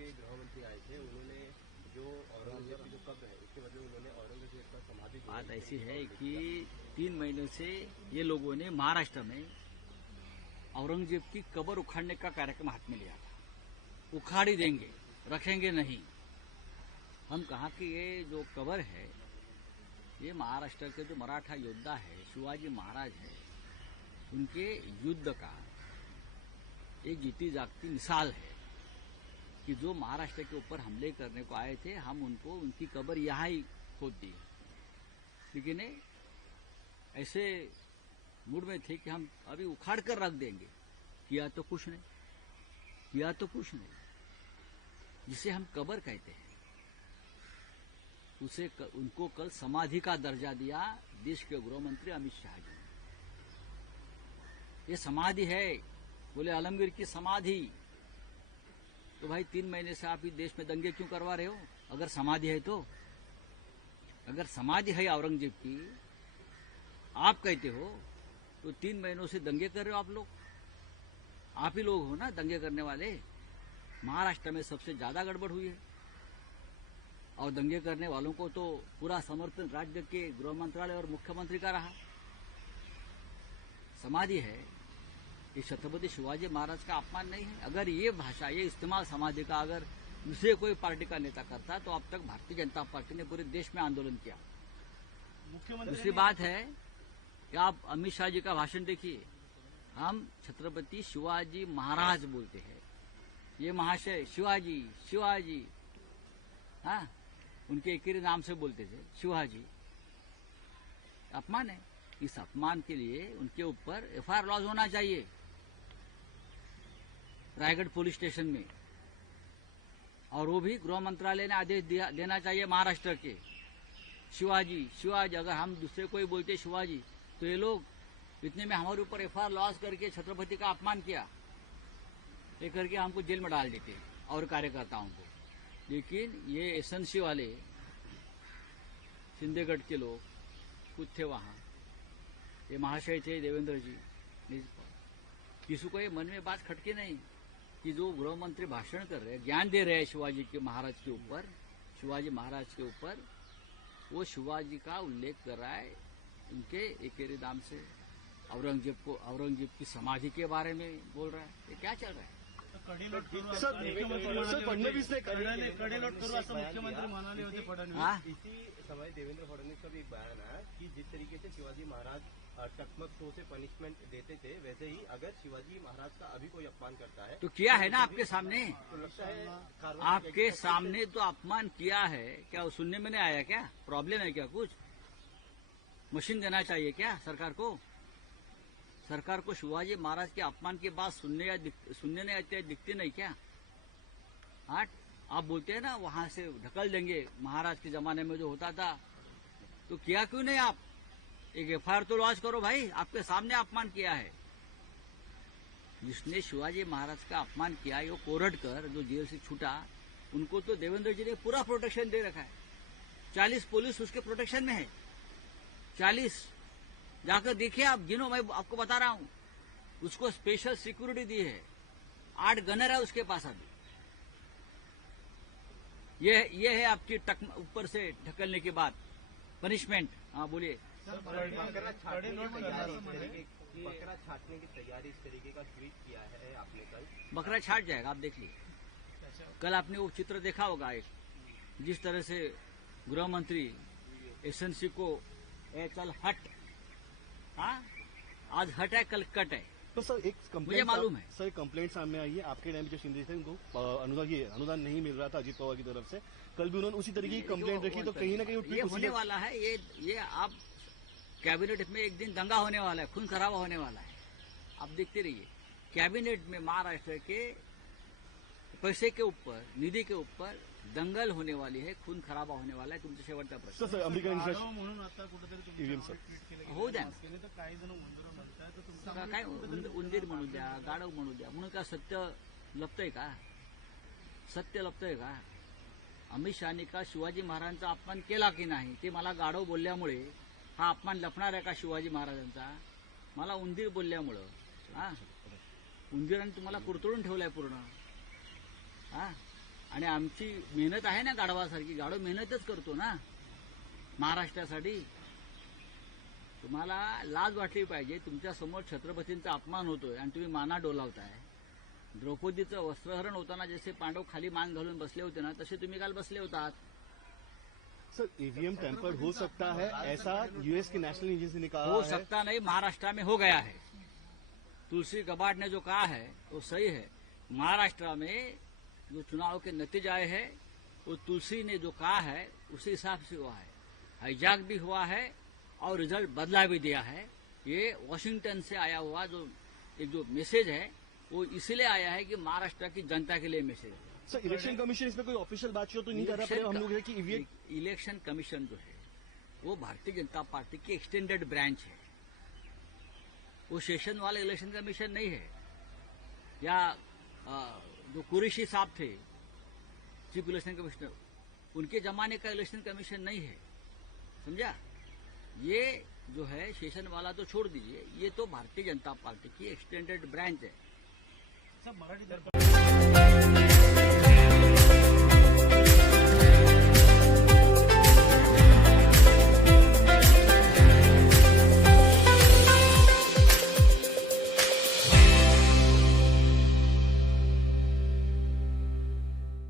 के गृह मंत्री आए थे, उन्होंने जो औरंगजेब की जो कब्र है उसके बदले उन्होंने औरंगजेब का समाधि। बात ऐसी है कि 3 महीनों से ये लोगों ने महाराष्ट्र में औरंगजेब की कब्र उखाड़ने का कार्यक्रम हाथ में लिया था। उखाड़ ही देंगे, रखेंगे नहीं। हम कहा कि ये जो कब्र है ये महाराष्ट्र के जो मराठा योद्धा है शिवाजी महाराज है, उनके युद्ध का एक जीती जागती मिसाल है कि जो महाराष्ट्र के ऊपर हमले करने को आए थे, हम उनको उनकी कब्र यहाँ ही खोद दी। लेकिन ऐसे मूड में थे कि हम अभी उखाड़ कर रख देंगे। किया तो कुछ नहीं, किया तो कुछ नहीं। जिसे हम कब्र कहते हैं उसे उनको कल समाधि का दर्जा दिया देश के गृह मंत्री अमित शाह जी ने। ये समाधि है, बोले आलमगीर की समाधि। तो भाई 3 महीने से आप इस देश में दंगे क्यों करवा रहे हो? अगर समाधि है तो, अगर समाधि है औरंगजेब की, आप कहते हो तो 3 महीनों से दंगे कर रहे हो आप लोग। आप ही लोग हो ना दंगे करने वाले। महाराष्ट्र में सबसे ज्यादा गड़बड़ हुई है और दंगे करने वालों को तो पूरा समर्थन राज्य के गृह मंत्रालय और मुख्यमंत्री का रहा। समाधि है, ये छत्रपति शिवाजी महाराज का अपमान नहीं है। अगर ये भाषा, ये इस्तेमाल समाधि का अगर दूसरे कोई पार्टी का नेता करता तो अब तक भारतीय जनता पार्टी ने पूरे देश में आंदोलन किया। दूसरी बात है कि आप अमित शाह जी का भाषण देखिए, हम छत्रपति शिवाजी महाराज बोलते हैं। ये महाशय शिवाजी शिवाजी, हाँ, उनके एक ही नाम से बोलते थे शिवाजी। अपमान है। इस अपमान के लिए उनके ऊपर एफआईआर लॉज होना चाहिए रायगढ़ पुलिस स्टेशन में, और वो भी गृह मंत्रालय ने आदेश देना चाहिए महाराष्ट्र के। शिवाजी शिवाजी, अगर हम दूसरे कोई बोलते शिवाजी तो ये लोग इतने में हमारे ऊपर एफआईआर लॉज करके छत्रपति का अपमान किया, ये करके हमको जेल में डाल देते और कार्यकर्ताओं को। लेकिन ये एसएनसी वाले सिंधेगढ़ के लोग खुद थे वहां, ये महाशय थे देवेंद्र जी, किसी को ये मन में बात खटके नहीं कि जो गृह मंत्री भाषण कर रहे हैं, ज्ञान दे रहे हैं शिवाजी के महाराज के ऊपर, शिवाजी महाराज के ऊपर, वो शिवाजी का उल्लेख कर रहा है उनके एकेरे नाम से। औरंगजेब की समाधि के बारे में बोल रहा है। ये क्या चल रहा है? सर फडणवीस ने कडेलोट करू असं मुख्यमंत्री म्हणाले होते फडणवीस। इसी समय देवेंद्र फडणवीस का भी एक बयान है कि जिस तरीके से शिवाजी महाराज टकमक शो से पनिशमेंट देते थे, वैसे ही अगर शिवाजी महाराज का अभी कोई अपमान करता है तो किया है ना आपके सामने, तो लगता है आपके सामने तो अपमान किया है। क्या वो सुनने में नहीं आया? क्या प्रॉब्लम है? क्या कुछ मशीन देना चाहिए क्या सरकार को? सरकार को शिवाजी महाराज के अपमान की बात सुनने नहीं आते, दिखती नहीं क्या? हाँ, आप बोलते हैं ना वहां से ढकल देंगे, महाराज के जमाने में जो होता था, तो किया क्यों नहीं आप? एक एफआईआर तो लॉन्च करो भाई, आपके सामने अपमान किया है। जिसने शिवाजी महाराज का अपमान किया, वो कोरटकर जो जेल से छूटा, उनको तो देवेंद्र जी ने पूरा प्रोटेक्शन दे रखा है। 40 पुलिस उसके प्रोटेक्शन में है, 40। जाकर देखिए आप, गिनो, मैं आपको बता रहा हूं। उसको स्पेशल सिक्योरिटी दी है, 8 गनर है उसके पास अभी। ये है आपकी ऊपर से ढकलने के बाद पनिशमेंट। हाँ बोलिए। बकरा छाटने की तैयारी, इस तरीके का ट्वीट किया है आपने कल। बकरा छाट जाएगा, आप देखिए। कल आपने वो चित्र देखा होगा, एक जिस तरह से गृह मंत्री एसएनसी को चल हट, हाँ, आज हट है कल कट है। तो सर एक मुझे कंप्लेंट मालूम है। सर कंप्लेंट सामने आई है आपके टाइम जो शिंदे थे उनको अनुदान नहीं मिल रहा था अजीत पवार की तरफ से। कल भी उन्होंने उसी तरीके की कंप्लेंट रखी, तो कहीं ना कहीं ये होने वाला है। ये आप कैबिनेट में एक दिन दंगा होने वाला है, खून खराबा होने वाला है। आप देखते रहिए, कैबिनेट में महाराष्ट्र के पैसे के ऊपर, निधि के ऊपर दंगल होने वाली है, खून खराबा होने वाला है। तुमचा शेवटचा प्रश्न। सर अमेरिकन म्हणून आता कुठेतरी EVM सर. ट्विट केलं होऊ द्या ना. तर काही जण उंदरं म्हणतात, तर तुमचं काय उंदीर म्हणू द्या, गाढव म्हणू द्या, म्हणून का सत्य लपतंय का? सत्य लपतंय का? अमित शहानी का शिवाजी महाराजांचा अपमान केला की नाही ते मला गाढव बोलल्यामुळे हा अपमान लपणार आहे का शिवाजी महाराजांचा? मला उंदीर बोलल्यामुळं, हा, उंदीरांनी तुम्हाला कुरतडून ठेवलाय पूर्ण, हा. आणि आमची मेहनत आहे ना गाढवासारखी, गाढव मेहनतच करतो ना महाराष्ट्रासाठी. तुम्हाला लाज वाटली पाहिजे. तुमच्या समोर छत्रपतींचा अपमान होतोय आणि तुम्ही माना डोलावताय. द्रौपदीचं वस्त्रहरण होताना जसे पांडव खाली मान घालून बसले होते ना, तसे तुम्ही काल बसले होतात. सर ईवीएम टेम्पर्ड हो सकता है, ऐसा यूएस की नेशनल एजेंसी ने कहा हो है. सकता नहीं, महाराष्ट्र में हो गया है. तुलसी गबार्ड ने जो कहा है वो सही है. महाराष्ट्र में जो चुनाव के नतीजे आए हैं वो तुलसी ने जो कहा है उसी हिसाब से हुआ है. हाईजैक भी हुआ है और रिजल्ट बदला भी दिया है. ये वॉशिंगटन से आया हुआ जो मैसेज है वो इसलिए आया है कि महाराष्ट्र की जनता के लिए मैसेज है. सर इलेक्शन कमीशन इसमें कोई ऑफिशियल बातचीत तो नहीं कर रहा, पर हम लोग है कि ईवीएम इलेक्शन कमीशन जो है वो भारतीय जनता पार्टी की एक्सटेंडेड ब्रांच है. वो सेशन वाला इलेक्शन कमीशन नहीं है. या जो कुरैशी साहब थे चीफ इलेक्शन कमिश्नर, उनके जमाने का इलेक्शन कमीशन नहीं है. समझा? ये जो है सेशन वाला तो छोड़ दीजिए, ये तो भारतीय जनता पार्टी की एक्सटेंडेड ब्रांच है. सब मराठी